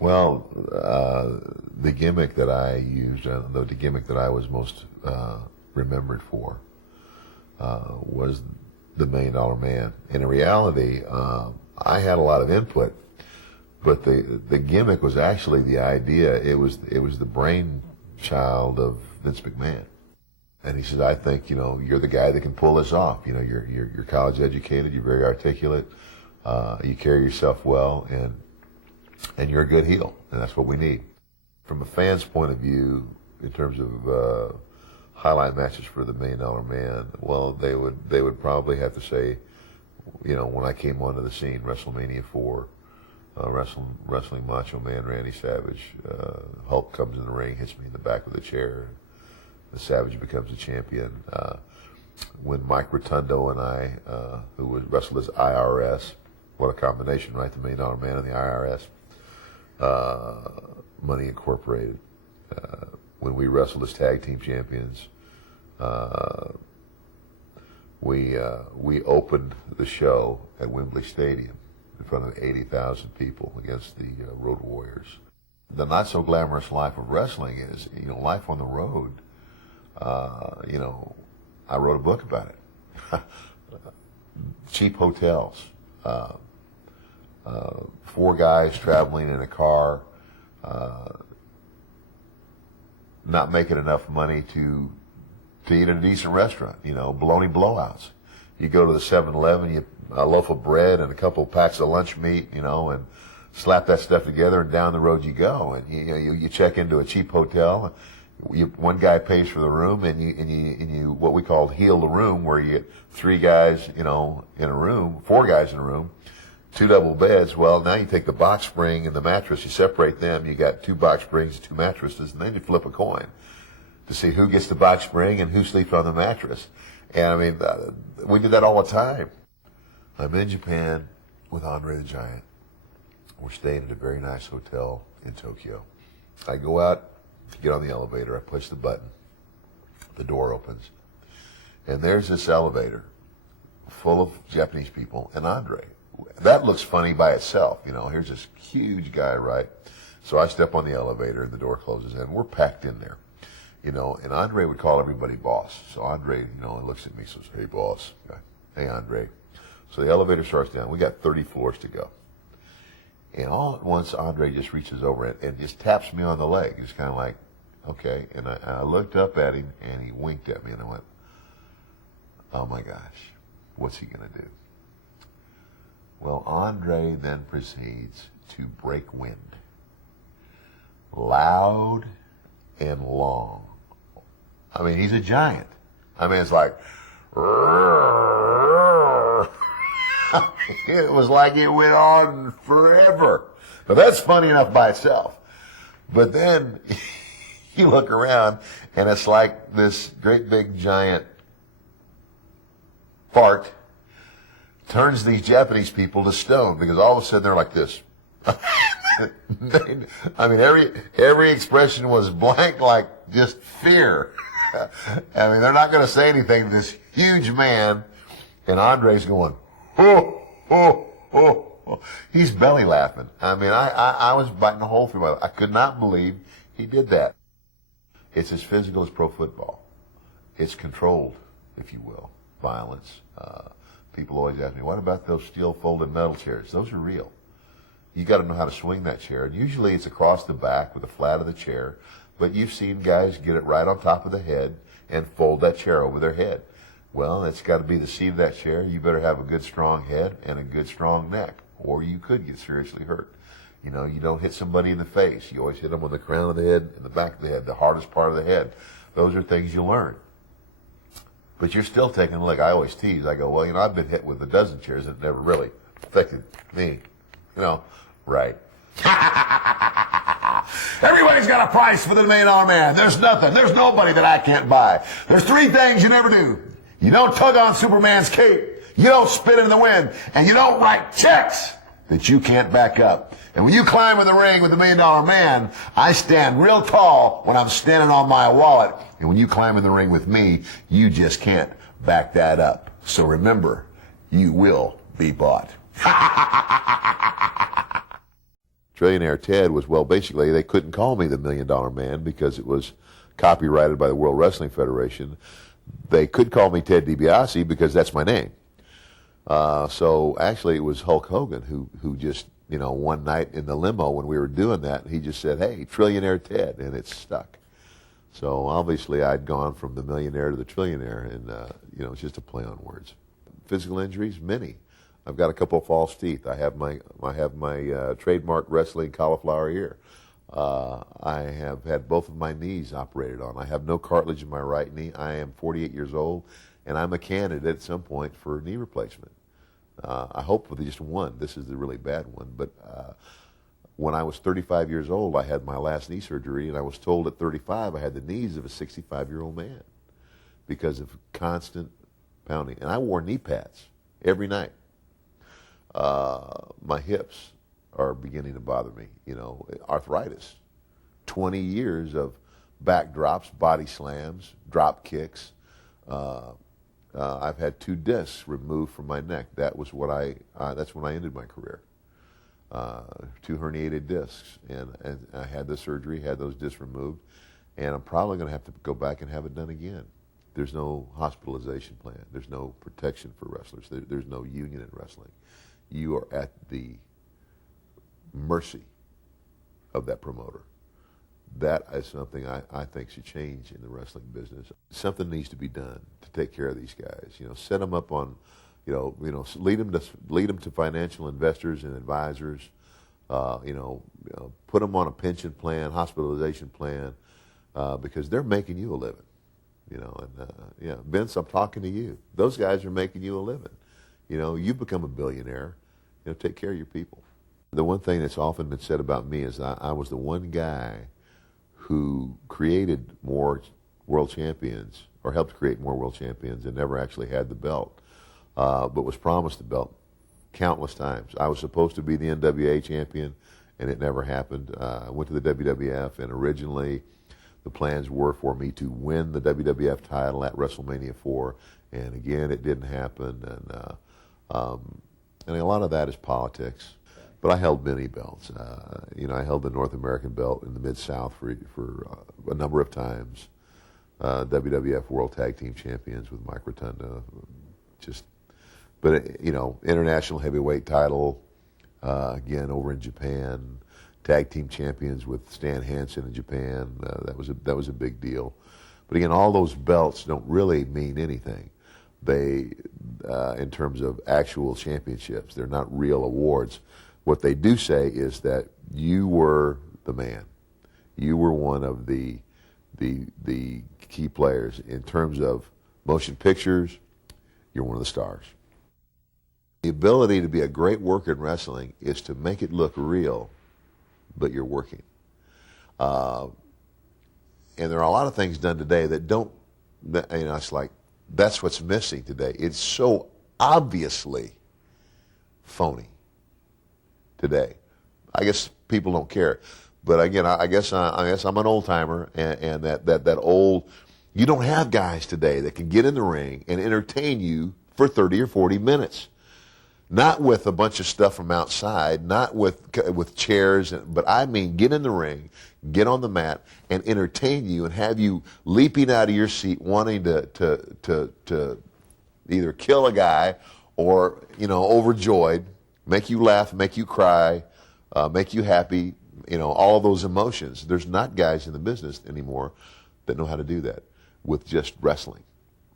Well, the gimmick that I used, the gimmick that I was most remembered for, was the $1 Million Man. And in reality, I had a lot of input, but the gimmick was actually the idea. It was the brainchild of Vince McMahon. And he said, I think, you're the guy that can pull this off. You're college educated, you're very articulate, you carry yourself well, and you're a good heel, and that's what we need. From a fan's point of view, in terms of highlight matches for the $1 Million Man, well, they would probably have to say, when I came onto the scene, WrestleMania 4, wrestling Macho Man Randy Savage, Hulk comes in the ring, hits me in the back of the chair, the Savage becomes a champion. When Mike Rotundo and I, who was wrestled as IRS, what a combination, right? The $1 Million Man and the IRS. Money Incorporated. When we wrestled as tag team champions, we opened the show at Wembley Stadium in front of 80,000 people against the Road Warriors. The not so glamorous life of wrestling is, life on the road. I wrote a book about it. Cheap hotels. 4 guys traveling in a car, not making enough money to eat at a decent restaurant, bologna blowouts. You go to the 7-Eleven, a loaf of bread and a couple of packs of lunch meat, and slap that stuff together, and down the road you go. And you check into a cheap hotel. One guy pays for the room, and you what we call heal the room, where you get 3 guys, in a room, 4 guys in a room, 2 double beds. Well, now you take the box spring and the mattress, you separate them, you got 2 box springs and 2 mattresses, and then you flip a coin to see who gets the box spring and who sleeps on the mattress. And we did that all the time. I'm in Japan with Andre the Giant. We're staying at a very nice hotel in Tokyo. I go out to get on the elevator, I push the button, the door opens, and there's this elevator full of Japanese people and Andre. That looks funny by itself, here's this huge guy, right? So I step on the elevator and the door closes and we're packed in there, and Andre would call everybody boss. So Andre, looks at me and says, hey boss, hey Andre. So the elevator starts down, we got 30 floors to go. And all at once, Andre just reaches over and just taps me on the leg. It's kind of like, okay. And I looked up at him and he winked at me and I went, oh my gosh, what's he going to do? Well, Andre then proceeds to break wind. Loud and long. He's a giant. It's like, it was like it went on forever. But that's funny enough by itself. But then you look around and it's like this great big giant fart turns these Japanese people to stone, because all of a sudden they're like this. Every expression was blank, like just fear. They're not going to say anything to this huge man, and Andre's going, oh, oh, oh, oh. He's belly laughing. I was biting a hole through my life. I could not believe he did that. It's as physical as pro football. It's controlled, if you will, violence. People always ask me, what about those steel folded metal chairs? Those are real. You got to know how to swing that chair. And usually it's across the back with the flat of the chair, but you've seen guys get it right on top of the head and fold that chair over their head. Well, it's got to be the seat of that chair. You better have a good strong head and a good strong neck, or you could get seriously hurt. You don't hit somebody in the face. You always hit them on the crown of the head and the back of the head, the hardest part of the head. Those are things you learn. But you're still taking a look. I always tease. I go, well, I've been hit with a dozen chairs that never really affected me. Right. Everybody's got a price for the $1 Million Man. There's nobody that I can't buy. There's 3 things you never do. You don't tug on Superman's cape. You don't spit in the wind. And you don't write checks that you can't back up. And when you climb in the ring with the $1 Million Man, I stand real tall when I'm standing on my wallet. And when you climb in the ring with me, you just can't back that up. So remember, you will be bought. Trillionaire Ted was, well, basically they couldn't call me the $1 Million Man because it was copyrighted by the World Wrestling Federation. They could call me Ted DiBiase because that's my name. So actually it was Hulk Hogan who just, one night in the limo when we were doing that, he just said, hey, Trillionaire Ted, and it stuck. So obviously I'd gone from the millionaire to the trillionaire, and, it's just a play on words. Physical injuries, many. I've got a couple of false teeth. I have my trademark wrestling cauliflower ear. I have had both of my knees operated on. I have no cartilage in my right knee. I am 48 years old, and I'm a candidate at some point for knee replacement. I hope with just one. This is the really bad one. But when I was 35 years old, I had my last knee surgery, and I was told at 35 I had the knees of a 65-year-old man because of constant pounding. And I wore knee pads every night. My hips are beginning to bother me, arthritis. 20 years of back drops, body slams, drop kicks. I've had 2 discs removed from my neck. That's when I ended my career. 2 herniated discs, and I had the surgery, had those discs removed, and I'm probably going to have to go back and have it done again. There's no hospitalization plan. There's no protection for wrestlers. There's no union in wrestling. You are at the mercy of that promoter. That is something I think should change in the wrestling business. Something needs to be done to take care of these guys. Set them up on, lead them to financial investors and advisors. Put them on a pension plan, hospitalization plan, because they're making you a living. Vince, I'm talking to you. Those guys are making you a living. You've become a billionaire. Take care of your people. The one thing that's often been said about me is I was the one guy who created more world champions, or helped create more world champions, and never actually had the belt, but was promised the belt countless times. I was supposed to be the NWA champion, and it never happened. I went to the WWF, and originally the plans were for me to win the WWF title at WrestleMania 4, and again, it didn't happen, and a lot of that is politics. But I held many belts. I held the North American belt in the Mid-South for a number of times. WWF World Tag Team Champions with Mike Rotunda. International heavyweight title, again, over in Japan. Tag Team Champions with Stan Hansen in Japan. That was a big deal. But again, all those belts don't really mean anything. They, in terms of actual championships, they're not real awards. What they do say is that you were the man. You were one of the key players. In terms of motion pictures, you're one of the stars. The ability to be a great worker in wrestling is to make it look real, but you're working. And there are a lot of things done today that don't, it's like, that's what's missing today. It's so obviously phony today. I guess people don't care. But again, I guess I'm an old timer, and that old, you don't have guys today that can get in the ring and entertain you for 30 or 40 minutes. Not with a bunch of stuff from outside, not with chairs, but I mean get in the ring, get on the mat, and entertain you and have you leaping out of your seat wanting to either kill a guy or, overjoyed, make you laugh, make you cry, make you happy, all those emotions. There's not guys in the business anymore that know how to do that with just wrestling.